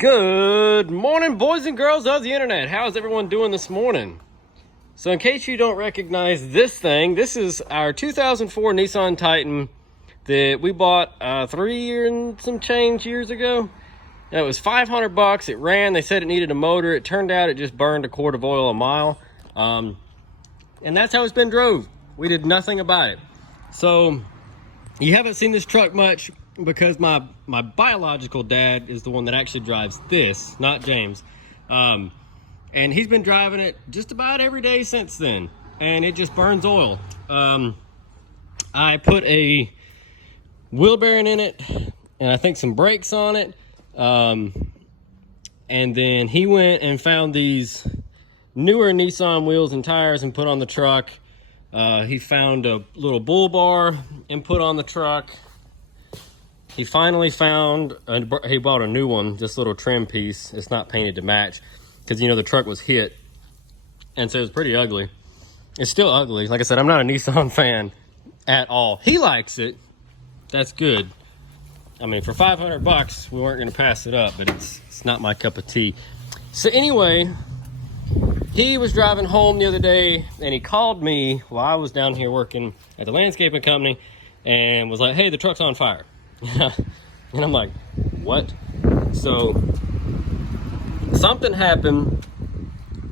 Good morning, boys and girls of the internet. How is everyone doing this morning? So in case you don't recognize this thing, this is our 2004 Nissan Titan that we bought 3 years and some change years ago. It was $500. It ran. They said it needed a motor. It turned out it just burned a quart of oil a mile. And that's how it's been drove. We did nothing about it. So you haven't seen this truck much because my biological dad is the one that actually drives this, not James. And he's been driving it just about every day since then. And it just burns oil. I put a wheel bearing in it and I think some brakes on it. And then he went and found these newer Nissan wheels and tires and put on the truck. He found a little bull bar and put on the truck. He finally found, he bought a new one, this little trim piece. It's not painted to match because, you know, the truck was hit. And so it's pretty ugly. It's still ugly. Like I said, I'm not a Nissan fan at all. He likes it. That's good. I mean, for $500, we weren't going to pass it up, but it's not my cup of tea. So anyway, he was driving home the other day and he called me while I was down here working at the landscaping company and was like, hey, the truck's on fire. And I'm like, what? So something happened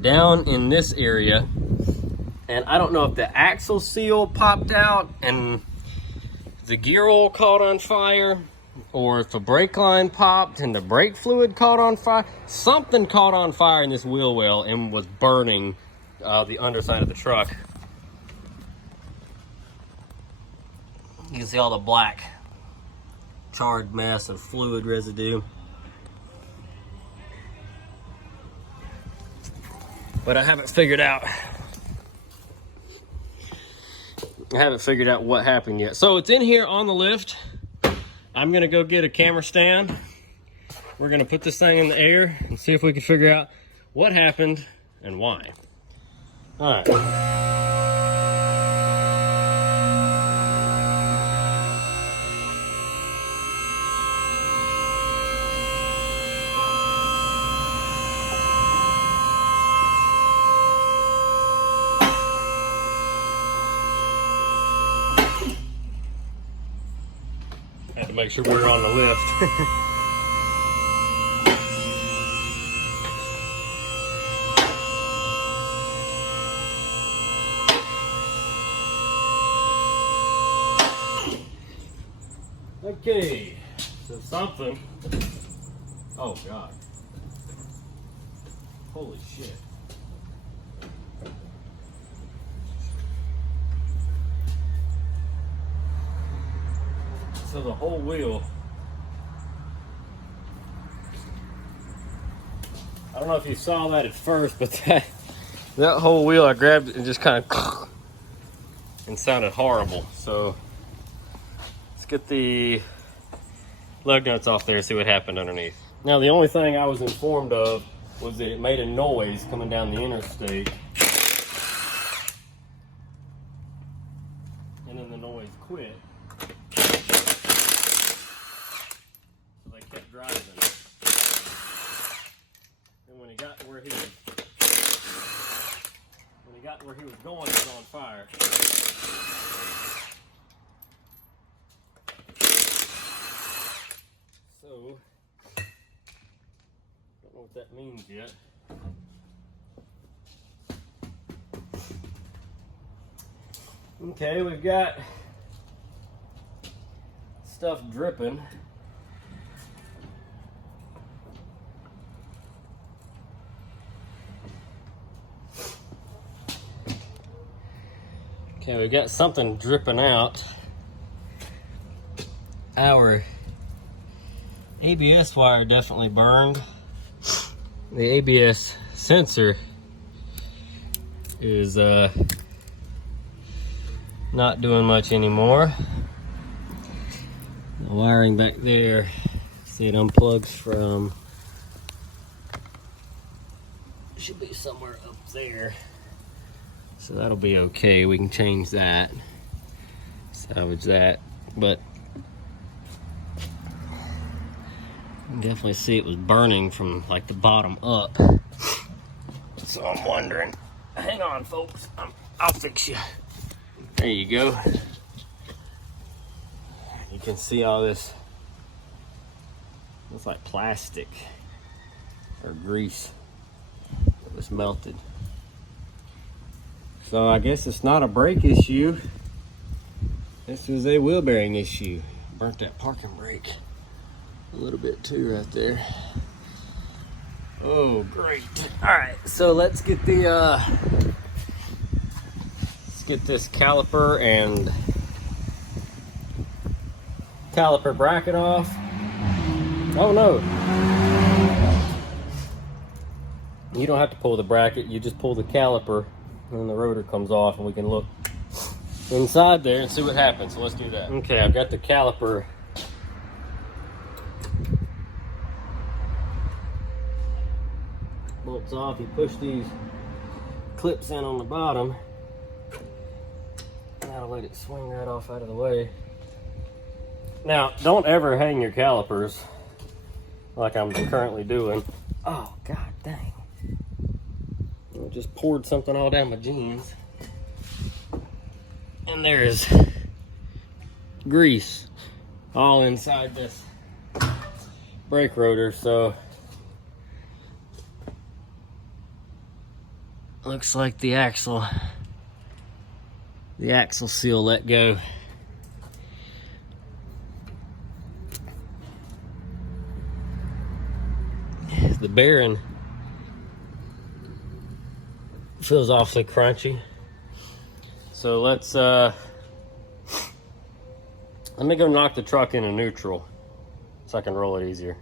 down in this area and I don't know if the axle seal popped out and the gear oil caught on fire, or if a brake line popped and the brake fluid caught on fire. Something caught on fire in this wheel well and was burning the underside of the truck. You can see all the black charred mess of fluid residue. But I haven't figured out what happened yet. So it's in here on the lift. I'm gonna go get a camera stand. We're gonna put this thing in the air and see if we can figure out what happened and why. All right. Had to make sure we're on the lift. Okay, so something. Oh God. Holy shit. So the whole wheel, I don't know if you saw that at first, but that whole wheel, I grabbed it and just kind of and sounded horrible. So let's get the lug nuts off there and see what happened underneath. Now the only thing I was informed of was that it made a noise coming down the interstate. And then the noise quit. Kept driving, and when he got to where he was going, it was on fire. So don't know what that means yet. Okay, we've got stuff dripping. Okay, we got something dripping out. Our ABS wire definitely burned. The ABS sensor is not doing much anymore. The wiring back there, see it unplugs from, should be somewhere up there. So that'll be okay. We can change that, salvage that. But can definitely see it was burning from like the bottom up. So I'm wondering, hang on folks, I'll fix you. There you go. You can see all this, looks like plastic or grease that was melted. So I guess it's not a brake issue. This is a wheel bearing issue. Burnt that parking brake a little bit too right there. Oh, great. All right, so let's get the let's get this caliper and caliper bracket off. Oh no. You don't have to pull the bracket, you just pull the caliper and the rotor comes off and we can look inside there and see what happens. So let's do that. Okay, I've got the caliper bolts off. You push these clips in on the bottom. That'll let it swing right off out of the way. Now, don't ever hang your calipers like I'm currently doing. Oh, god dang. I just poured something all down my jeans. And there's grease all inside this brake rotor, so looks like the axle seal let go. The bearing feels awfully crunchy. So let me go knock the truck into neutral so I can roll it easier.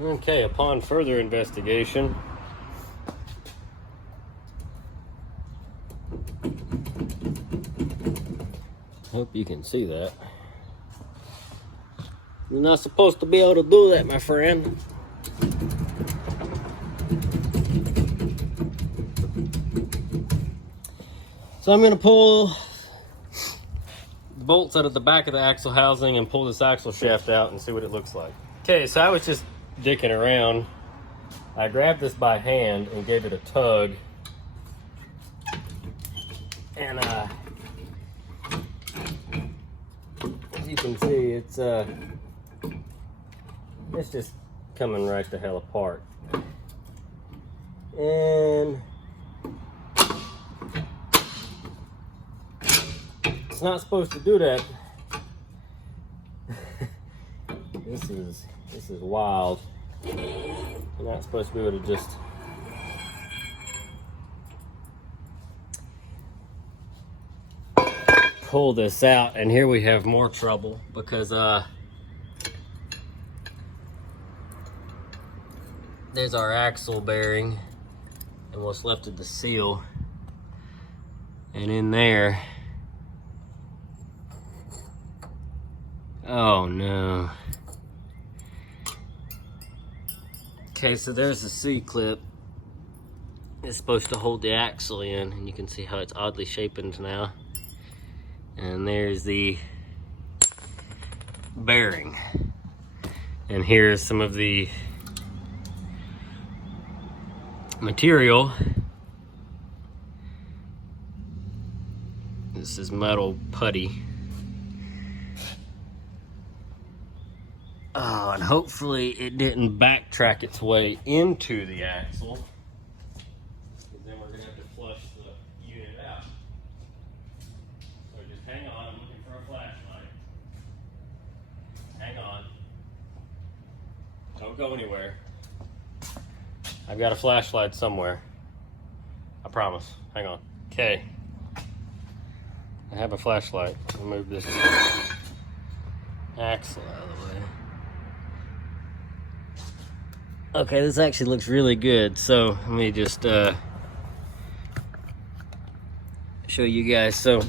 Okay, upon further investigation, hope you can see that. You're not supposed to be able to do that, my friend. So I'm going to pull the bolts out of the back of the axle housing and pull this axle shaft out and see what it looks like. Okay, so I was just dicking around. I grabbed this by hand and gave it a tug. And as you can see, it's just coming right the hell apart. And it's not supposed to do that. This is wild. You're not supposed to be able to just pull this out, and here we have more trouble because there's our axle bearing and what's left of the seal, and in there, oh no. Okay, so there's the C-clip. It's supposed to hold the axle in, and you can see how it's oddly shapened now. And there's the bearing. And here's some of the material. This is metal putty. Oh, and hopefully it didn't backtrack its way into the axle. Then we're gonna have to flush the unit out. So just hang on, I'm looking for a flashlight. Hang on. Don't go anywhere. I've got a flashlight somewhere. I promise. Hang on. Okay. I have a flashlight. I'll move this axle out of the way. Okay, this actually looks really good. So let me just show you guys. So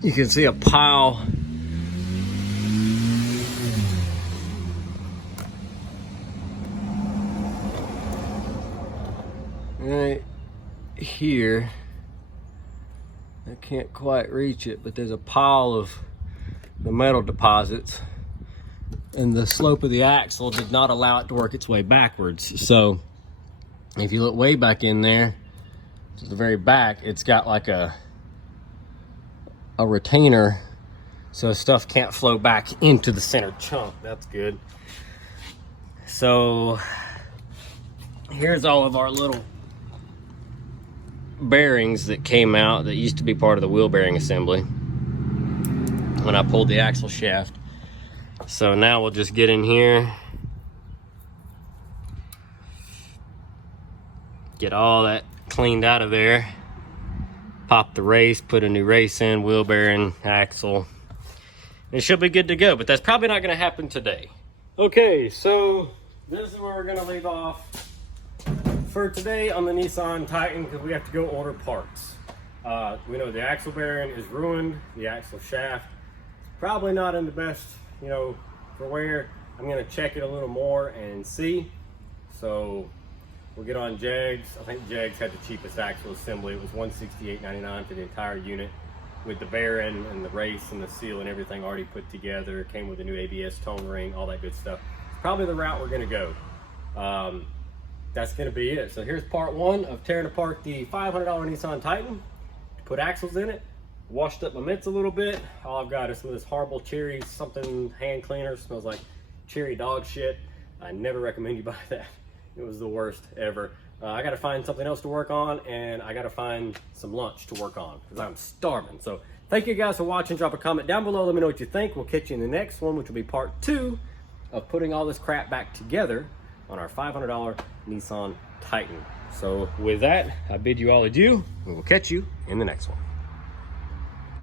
you can see a pile right here. I can't quite reach it, but there's a pile of the metal deposits and the slope of the axle did not allow it to work its way backwards. So if you look way back in there to the very back, it's got like a retainer so stuff can't flow back into the center chunk. That's good. So here's all of our little bearings that came out that used to be part of the wheel bearing assembly when I pulled the axle shaft. So now we'll just get in here, get all that cleaned out of there, pop the race, put a new race in, wheel bearing, axle. It should be good to go, but that's probably not gonna happen today. Okay, so this is where we're gonna leave off for today on the Nissan Titan, because we have to go order parts. We know the axle bearing is ruined, the axle shaft probably not in the best, you know, for wear. I'm gonna check it a little more and see. So we'll get on Jegs. I think Jegs had the cheapest axle assembly. It was $168.99 for the entire unit, with the bearing and the race and the seal and everything already put together. It came with a new ABS tone ring, all that good stuff. It's probably the route we're gonna go. That's gonna be it. So here's part one of tearing apart the $500 Nissan Titan. Put axles in it, washed up my mitts a little bit. All I've got is some of this horrible cherry something hand cleaner. Smells like cherry dog shit. I never recommend you buy that. It was the worst ever. I gotta find something else to work on, and I gotta find some lunch to work on because I'm starving. So thank you guys for watching. Drop a comment down below. Let me know what you think. We'll catch you in the next one, which will be part two of putting all this crap back together on our $500 Nissan Titan. So with that, I bid you all adieu, and we'll catch you in the next one.